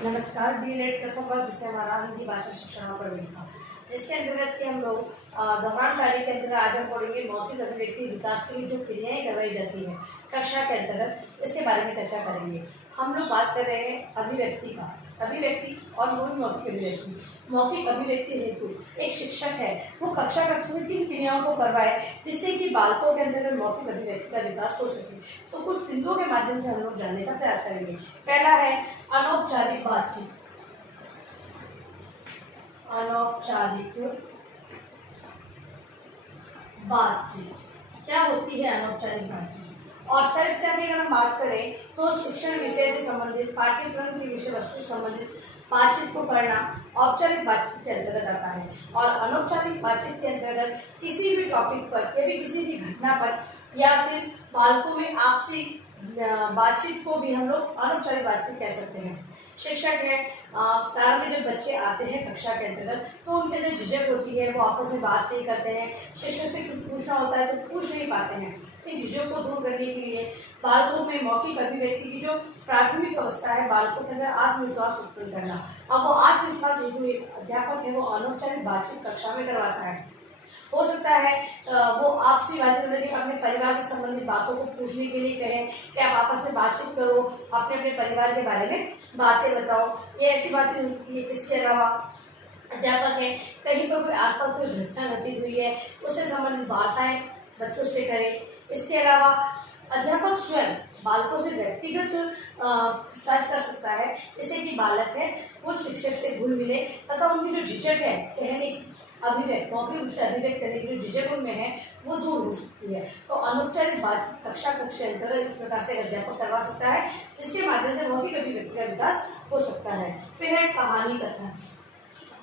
नमस्कार। डीएलएड प्रथम वर्ष जिससे हमारा हिंदी भाषा शिक्षण और प्रवीणता, जिसके अंतर्गत के हम लोग गहन कार्य के अंतर्गत आज हम पढ़ेंगे मौखिक अभिव्यक्ति विकास के लिए जो क्रियाएं करवाई जाती है कक्षा के अंतर्गत, इसके बारे में चर्चा करेंगे। हम लोग बात कर रहे हैं अभिव्यक्ति का। अभिव्यक्ति और मौखिक अभिव्यक्ति। मौखिक अभिव्यक्ति हेतु एक शिक्षक है, वो कक्षा में किन क्रियाओं को करवाए जिससे कि बालकों के अंदर मौखिक अभिव्यक्ति का विकास हो सके। तो कुछ बिंदुओं के माध्यम से हम लोग जानने का प्रयास करेंगे। पहला है अनौपचारिक बातचीत। अनौपचारिक बातचीत क्या होती है? अनौपचारिक बातचीत औपचारिकता की अगर हम बात करें तो शिक्षण विषय से संबंधित पाठ्यक्रम की विषय वस्तु से संबंधित बातचीत को करना औपचारिक बातचीत के अंतर्गत आता है। और अनौपचारिक बातचीत के अंतर्गत किसी भी टॉपिक पर या भी किसी भी घटना पर या फिर बालकों में आपसी बातचीत को भी हम लोग अनौपचारिक बातचीत कह सकते हैं। शिक्षक है, प्रारंभ में जब बच्चे आते हैं कक्षा के अंतर्गत तो उनके अंदर झिझक होती है, वो आपस में बात नहीं करते हैं, शिक्षक से कुछ पूछना होता है तो पूछ नहीं पाते हैं। इन झिझक को दूर करने के लिए बालकों में मौखिक अभिव्यक्ति की जो प्राथमिक अवस्था है, बालकों के अंदर आत्मविश्वास उत्पन्न करना। अब वो आत्मविश्वास हेतु एक अध्यापक है वो अनौपचारिक बातचीत कक्षा में करवाता है। हो सकता है वो आपसी बातचीत करके अपने परिवार से संबंधित बातों को पूछने के लिए कहें कि आप आपस में बातचीत करो, अपने अपने परिवार के बारे में बातें बताओ, ये ऐसी बातें हो सकती है। इसके अलावा अध्यापक है, कहीं पर कोई आसपास कोई घटना घटित हुई है उससे संबंधित वार्ताएं बच्चों से करें। इसके अलावा अध्यापक स्वयं बालकों से व्यक्तिगत सर्च कर सकता है, जिससे कि बालक है वो शिक्षक से घुल मिले तथा उनकी जो झिझक है कहने अभिव्यक्त मौखिक रूप से अभिव्यक्त करने की जो झिझक उनमें है वो दूर हो सकती है। तो अनौपचारिक बातचीत कक्षा अंतर्गत इस प्रकार से अध्यापक करवा सकता है, जिसके माध्यम से मौखिक अभिव्यक्ति का विकास हो सकता है। फिर है कहानी कथन।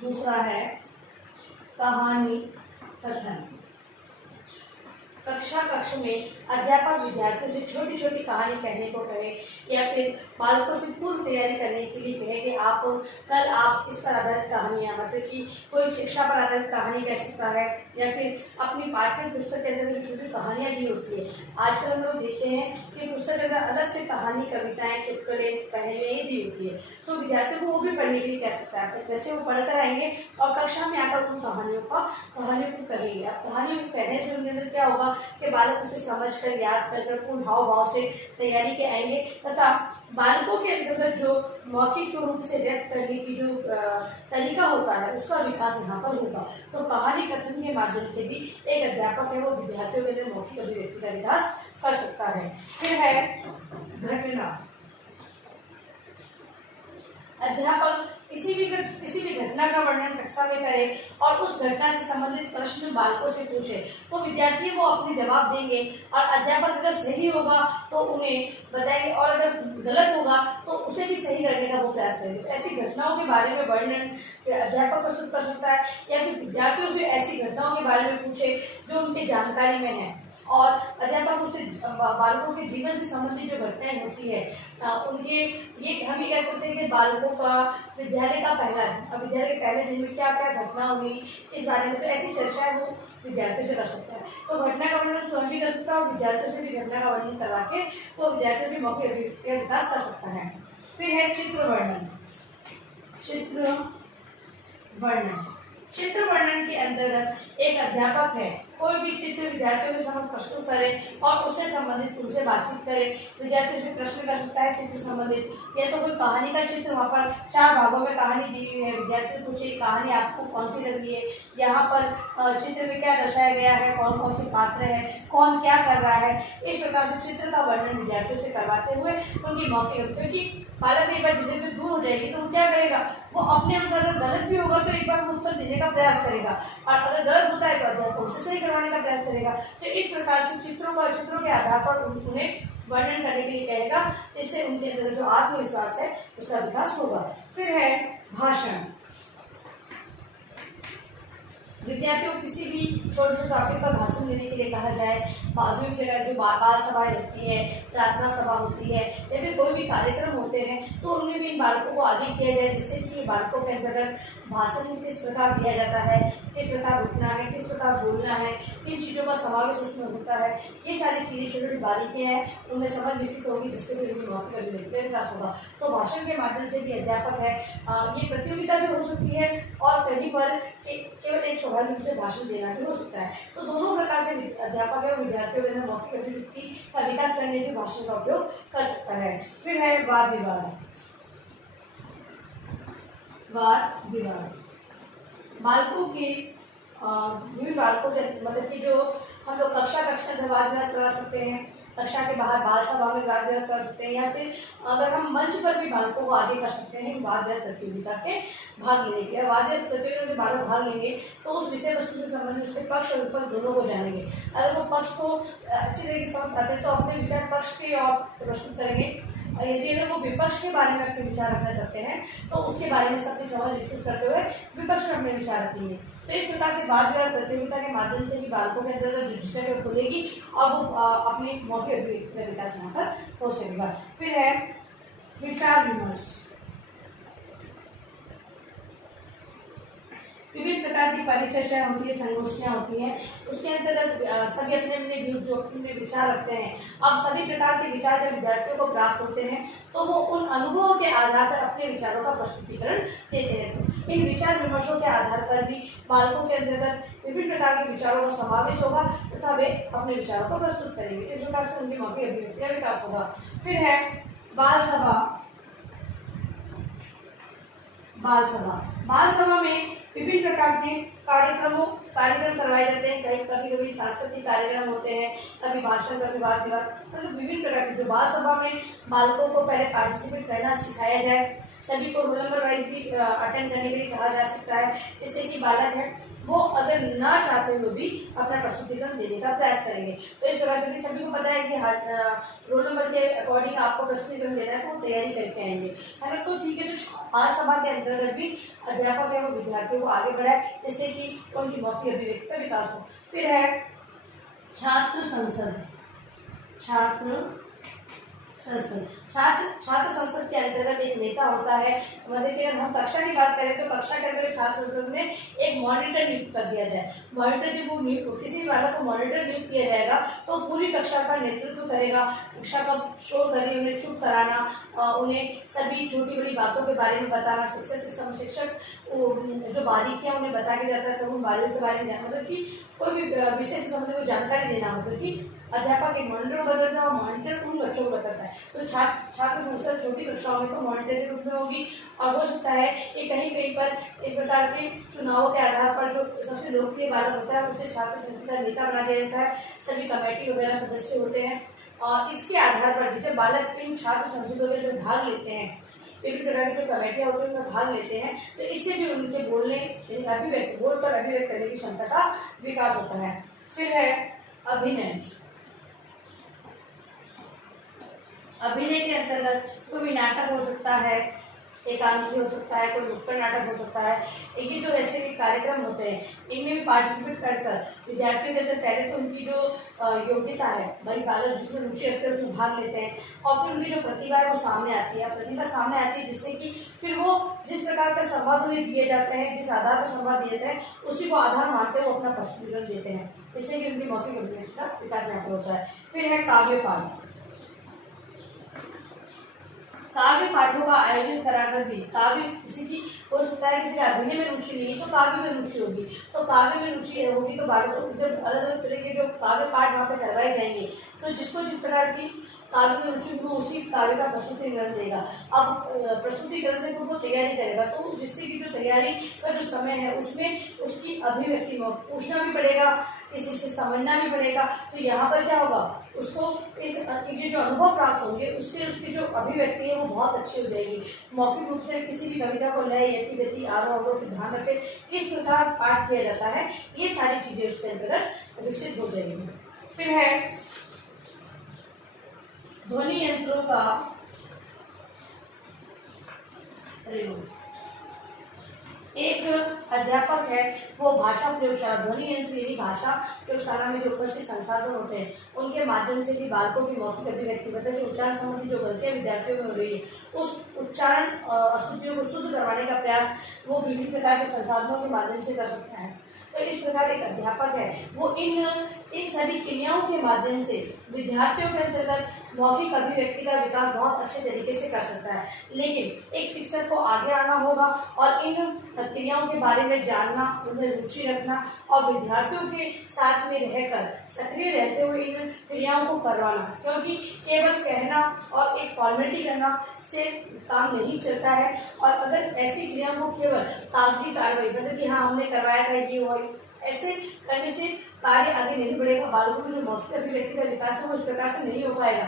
दूसरा है कहानी कथन। कक्ष में अध्यापक विद्यार्थियों से छोटी छोटी कहानी कहने को कहे या फिर बालकों से पूर्व तैयारी करने के लिए कहे कि आप कल आप इस पर आधारित कहानियां, मतलब कि कोई शिक्षा पर आधारित कहानी कह सकता है या फिर अपनी पाठ्य पुस्तक के अंदर जो छोटी कहानियां दी होती है। आजकल हम लोग देखते हैं कि पुस्तक के अंदर अलग से कहानी, कविताएं, चुटकुले पहले ही दी होती है, तो विद्यार्थियों को वो भी पढ़ने के लिए कह सकता है। बच्चे वो पढ़कर आएंगे और कक्षा में आकर उन कहानियों को कहेंगे। अब कहानी को कहने से उनके अंदर क्या होगा कि बालक उसे समझकर, याद कर पूर्ण हाव भाव से तैयारी के आएंगे तथा बालकों के अंतर्गत जो मौखिक रूप से व्यक्त करने की जो तरीका होता है उसका विकास यहाँ पर होगा। तो कहानी कथन के माध्यम से भी एक अध्यापक है वो विद्यार्थियों के अंदर मौखिक अभिव्यक्ति का विकास कर सकता है। फिर है घटना। अध्यापक किसी भी घटना का वर्णन कक्षा में करे और उस घटना से संबंधित प्रश्न बालकों से पूछे तो विद्यार्थी वो अपने जवाब देंगे और अध्यापक अगर सही होगा तो उन्हें बताएंगे और अगर गलत होगा तो उसे भी सही करने का वो प्रयास करेंगे। तो ऐसी घटनाओं के बारे में वर्णन अध्यापक प्रस्तुत कर सकता है या फिर विद्यार्थियों से ऐसी घटनाओं के बारे में पूछे जो उनकी जानकारी में है और अध्यापक उससे बालकों के जीवन से संबंधित जो घटनाएं होती है उनके ये हम ही कह सकते हैं कि बालकों का विद्यालय का विद्यालय के पहले दिन में क्या क्या घटना हुई इस बारे में, तो ऐसी चर्चाएं वो विद्यार्थियों से कर सकता है। तो घटना का वर्णन स्वयं भी कर सकता है और विद्यार्थियों से भी घटना का वर्णन करवा के वो विद्यार्थियों के मौके का विकास कर सकता है। फिर है चित्र वर्णन। चित्र वर्णन के अंतर्गत एक अध्यापक है कोई भी चित्र विद्यार्थियों के समक्ष प्रस्तुत करे और उससे संबंधित उनसे बातचीत करे। विद्यार्थियों से प्रश्न कर सकता है चित्र संबंधित, या तो कोई कहानी का चित्र वहाँ पर 4 भागों में कहानी दी हुई है, विद्यार्थी पूछे कहानी आपको कौन सी लगी है, यहाँ पर चित्र में क्या दर्शाया गया है, कौन कौन से पात्र है, कौन क्या कर रहा है। इस प्रकार से चित्र का वर्णन विद्यार्थियों से करवाते हुए उनकी मौखिक, क्योंकि बालक एक बार झिझक दूर हो जाएगी तो वो क्या करेगा, वो अपने अनुसार अगर गलत भी होगा तो एक बार उत्तर देने का प्रयास करेगा और अगर गलत होता है तो अध्यापक उसे सही करवाने का प्रयास करेगा। तो इस प्रकार से चित्रों के आधार पर उन्हें वर्णन करने के लिए कहेगा, इससे उनके अंदर जो आत्मविश्वास है उसका विकास होगा। फिर है भाषण। विद्यार्थियों को किसी भी छोटे छोटे टॉपिक पर भाषण देने के लिए कहा जाए, विभिन्न प्रकार जो बाल सभाएं होती है, प्रार्थना सभा होती है, या फिर कोई भी कार्यक्रम होते हैं, तो उनमें भी इन बालकों को आगे किया जाए, जिससे कि बालकों के अंतर्गत भाषण किस प्रकार दिया जाता है, किस प्रकार रुकना है, किस प्रकार बोलना है, किन चीज़ों का समावेश उसमें होता है, ये सारी चीज़ें छोटी छोटी बारीकियाँ हैं, उनमें समझ विकसित होगी, जिससे भी उनकी मौके पर भी विकास होगा। तो भाषण के माध्यम से भी अध्यापक है, ये प्रतियोगिता भी हो सकती है और कहीं पर केवल एक स्वाभाविक रूप से भाषण देना भी हो सकता है। तो दोनों प्रकार से अध्यापक है विद्यार्थियों के अंदर मौखिक अभिव्यक्ति का विकास करने के भाषण का उपयोग कर सकता है। फिर है वाद विवाद। वाद विवाद बालकों के विभिन्न बालकों के मतलब कि जो हम लोग कक्षा में वाद विवाद करा सकते हैं, कक्षा के बाहर बाल सभा में वाद विवाद कर सकते हैं, या फिर अगर हम मंच पर भी बालकों को आगे कर सकते हैं वाद विवाद प्रतियोगिता के भाग लेने के। वाद विवाद प्रतियोगिता में बालक भाग लेंगे तो उस विषय वस्तु से संबंधित उसके पक्ष और विपक्ष दोनों को जानेंगे। अगर वो पक्ष को अच्छी तरीके से समझ पाते हैं तो अपने विचार पक्ष के और प्रस्तुत करेंगे, यदि अगर वो विपक्ष के बारे में अपने विचार रखना चाहते हैं तो उसके बारे में सबकी समझ विकसित करते हुए विपक्ष में अपने विचार रखेंगे। तो इस प्रकार से वाद विवाद प्रतियोगिता के माध्यम से भी बालकों के अंदर जो झिझक खुलेगी और वो अपनी मौखिक अभिव्यक्ति का विकास यहाँ पर हो सकेगा। फिर है विचार विमर्श। विभिन्न प्रकार की परिचर्चाएं होती है, संगोष्ठियां होती हैं, उसके अंतर्गत सभी अपने अपने व्यूज जो अपने विचार रखते हैं। अब सभी प्रकार के विचार जब विद्यार्थियों को प्राप्त होते हैं तो वो उन अनुभवों के आधार पर अपने विचारों का प्रस्तुतिकरण देते हैं। इन विचार विमर्शों के आधार पर भी बालकों के अंतर्गत विभिन्न प्रकार के विचारों का समावेश होगा तथा वे अपने विचारों को प्रस्तुत करेंगे। इस प्रकार से उनकी मौखिक अभिव्यक्ति का विकास होगा। फिर है बाल सभा। बाल सभा बाल सभा में विभिन्न प्रकार के कार्यक्रम करवाए जाते हैं। कभी कभी सांस्कृतिक कार्यक्रम होते हैं, कभी भाषण, कभी वाद विवाद, मतलब विभिन्न प्रकार के जो बाल सभा में बालकों को पहले पार्टिसिपेट करना सिखाया जाए, सभी को रोल नंबर वाइज भी अटेंड करने के लिए कहा जा सकता है, जिससे कि बालक है वो अगर ना चाहते हुए भी अपना प्रस्तुतिकरण देने का प्रयास करेंगे। तो इस प्रकार से सभी को पता है कि रोल नंबर के अकॉर्डिंग आपको प्रस्तुतिकरण देना है तो तैयारी करके आएंगे, है ना। तो ठीक है, तो बाल सभा के अंतर्गत भी अध्यापक है वो विद्यार्थियों को आगे बढ़ाए, जिससे कि उनकी मौखिक अभिव्यक्ति का विकास हो। फिर है छात्र संसद। छात्र संसद के अंतर्गत एक नेता होता है। मतलब कि अगर हम कक्षा की बात करें तो कक्षा के अंदर छात्र संसद में एक मॉनिटर नियुक्त कर दिया जाए। मॉनिटर जब वो किसी भी बालक को मॉनिटर नियुक्त किया जाएगा तो पूरी कक्षा का नेतृत्व करेगा, कक्षा का शोर करके उन्हें चुप कराना, उन्हें सभी छोटी बड़ी बातों के बारे में बताना, शिक्षक जो बारीकियां उन्हें बता के जाता है तो उन बारीकियों के बारे में मतलब कि कोई भी विषय से संबंधित को जानकारी देना, मतलब कि अध्यापक एक मॉनिटर को बदलता है और मॉनिटर उन बच्चों को बताता है। तो छात्र संसद छोटी कक्षाओं में तो मॉनिटर के रूप में होगी, और हो सकता है कि कहीं कहीं पर इस प्रकार के चुनावों के आधार पर जो सबसे लोकप्रिय बालक होता है उसे छात्र संसद का नेता बना दिया जाता है। सभी कमेटी वगैरह सदस्य होते हैं और इसके आधार पर भी जब बालक इन छात्र संसदों में जो भाग लेते हैं, विभिन्न प्रकार की जो कमेटियां होती है उनमें भाग लेते हैं, तो इससे भी उनके बोलने बोलकर अभिव्यक्त करने की क्षमता का विकास होता है। फिर है अभिनय। अभिनय के अंतर्गत कोई भी नाटक हो सकता है, एकांकी हो सकता है, कोई नुक्कड़ नाटक हो सकता है। ये जो ऐसे कार्यक्रम होते हैं इनमें भी पार्टिसिपेट कर विद्यार्थियों के अंदर पहले तो उनकी जो योग्यता है, भाई बालक जिसमें रुचि रखते हैं उसमें भाग लेते हैं और फिर उनकी जो प्रतिभा है वो सामने आती है। प्रतिभा सामने आती है जिससे कि फिर वो जिस प्रकार का संवाद उन्हें दिए जाते हैं, जिस आधार पर संवाद दिए जाते हैं उसी को आधार मानते हुए अपना प्रस्तुतिकरण देते हैं, जिससे कि उनकी मौखिक अभिव्यक्ति का विकास यहाँ पर होता है। फिर है काव्य पाठ। काव्य पाठों का आयोजन कराकर भी काव्य किसी की हो सकता है, किसी का अभिनय में रुचि नहीं तो काव्य में रुचि होगी, तो काव्य में रुचि होगी तो बालकों को जब अलग अलग तरह के जो काव्य पाठ वहाँ पे करवाए जाएंगे तो जिसको जिस प्रकार की काव्य में रुचि वो उसी काव्य का प्रस्तुतिकरण देगा। अब प्रस्तुतिकरण से वो तैयारी करेगा तो जिससे कि जो तैयारी का जो समय है उसमें उसकी अभिव्यक्ति में पूछना भी पड़ेगा, किसी से समझना भी पड़ेगा। तो यहाँ पर क्या होगा, उसको इस जो अनुभव प्राप्त होंगे उससे उसकी जो अभिव्यक्ति है वो बहुत अच्छी हो जाएगी। मौखिक रूप से किसी भी कविता को लय, यति, गति, आरोह अवरोह के ध्यान रखे किस प्रकार पाठ किया जाता है, ये सारी चीजें उसके अंतर्गत विकसित हो जाएंगी। फिर है ध्वनि यंत्रों का प्रयोग। एक अध्यापक है वो भाषा प्रयोगशाला ध्वनि यंत्र यानी भाषा प्रयोगशाला में जो उपस्थित संसाधन होते हैं उनके माध्यम से भी बालकों की मौखिक अभिव्यक्ति मतलब कि उच्चारण संबंधी जो गलतियां विद्यार्थियों में हो रही है उस उच्चारण अशुद्धियों को शुद्ध करवाने का प्रयास वो विभिन्न प्रकार के संसाधनों के माध्यम से कर सकता है। तो इस प्रकार एक अध्यापक है वो इन सभी क्रियाओं के माध्यम से विद्यार्थियों के अंतर्गत मौखिक अभिव्यक्ति का विकास बहुत अच्छे तरीके से कर सकता है। लेकिन एक शिक्षक को आगे आना होगा और इन क्रियाओं के बारे में जानना, उनमें रुचि रखना और विद्यार्थियों के साथ में रहकर सक्रिय रहते हुए इन क्रियाओं को करवाना, क्योंकि केवल कहना और एक फॉर्मेलिटी करना से काम नहीं चलता है। और अगर ऐसी क्रियाओं को केवल कागजी कार्रवाई मतलब कि हाँ हमने करवाया था ये वो ऐसे करने से कार्य आगे नहीं बढ़ेगा। बालकों की जो मौखिक अभिव्यक्ति का विकास है वो इस प्रकार से नहीं हो पाएगा।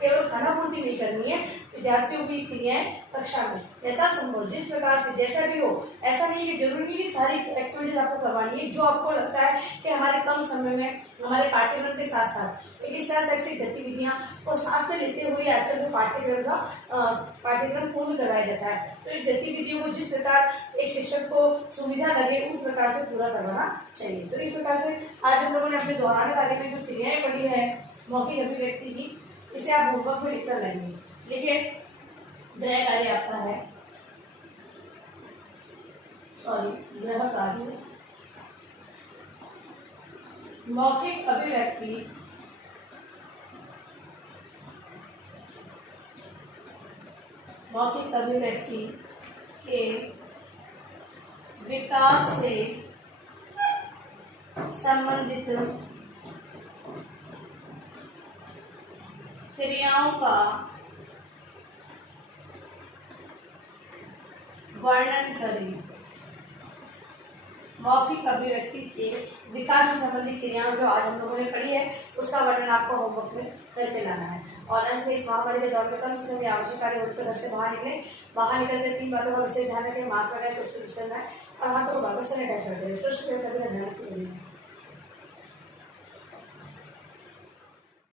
केवल खाना पूर्ति नहीं करनी है, विद्यार्थियों की क्रियाएं कक्षा में यथासंभव जिस प्रकार से जैसा भी हो, ऐसा नहीं कि जरूरी नहीं कि सारी एक्टिविटीज आपको करवानी है। जो आपको लगता है कि हमारे कम समय में हमारे पाठ्यक्रम के साथ साथ एक इस तरह से ऐसी गतिविधियां को साथ में लेते हुए आजकल जो पाठ्यक्रम पूर्ण करवाया जाता है, तो इन गतिविधियों को जिस प्रकार एक शिक्षक को सुविधा लगे उस प्रकार से पूरा करवाना चाहिए। तो इस प्रकार से आज हम लोगों ने अपने दोहराने कार्य में जो क्रियाएं पढ़ी है मौखिक अभिव्यक्ति की, इसे आप होमवर्क में लिखकर लाएंगे। देखिए गृह कार्य आपका है, गृह कार्य मौखिक अभिव्यक्ति के विकास से संबंधित क्रियाओं का वर्णन करें। मौखिक अभिव्यक्ति के विकास से संबंधित क्रियाएं जो आज हम लोगों ने पढ़ी है उसका वर्णन आपको होमवर्क में करके लाना है। और अंत में इस महामारी के दौर में कम से कम आवश्यक कार्य होने पर घर से बाहर निकलते 3 बातों का विशेष ध्यान रखें। मास्क लगाए, सोशल डिस्टेंस है और हाथों को वापस सैनिटाइज करते हैं। सोशल ध्यान रखें।